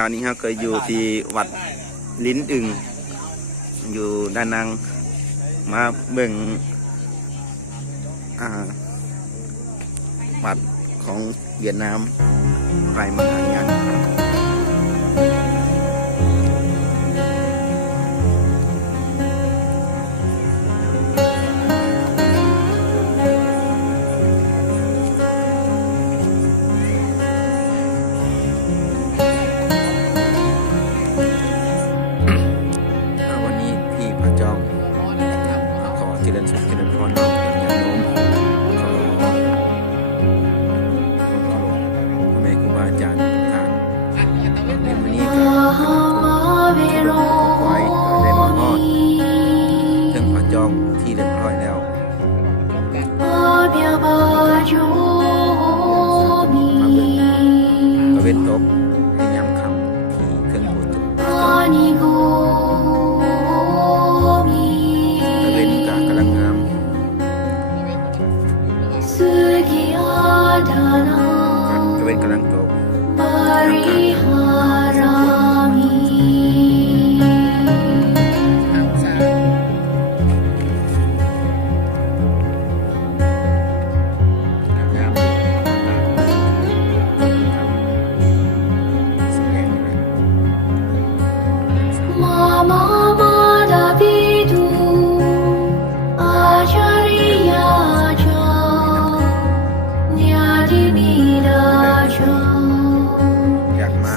คราวนี้เราเคยอยู่ที่วัดลิ้นอึ่งอยู่ด้านนังมาเบิ่งวัดของเวียดนามไปมาหางานเจริญสุขเจริญพรน้องญาติโยมขอเคารพพ่อแม่ครูบาอาจารย์ทุกท่านในวันนี้ก็เป็นวันที่ไว้ก็ได้มาฮอดถึงพระจอมที่เรียบร้อยแล้วมาเบิ่งตะเวนตกในยามค่ำที่เครื่องบูชาตะเวนก็กำลังงามตะเวนกำลังตกอยากมา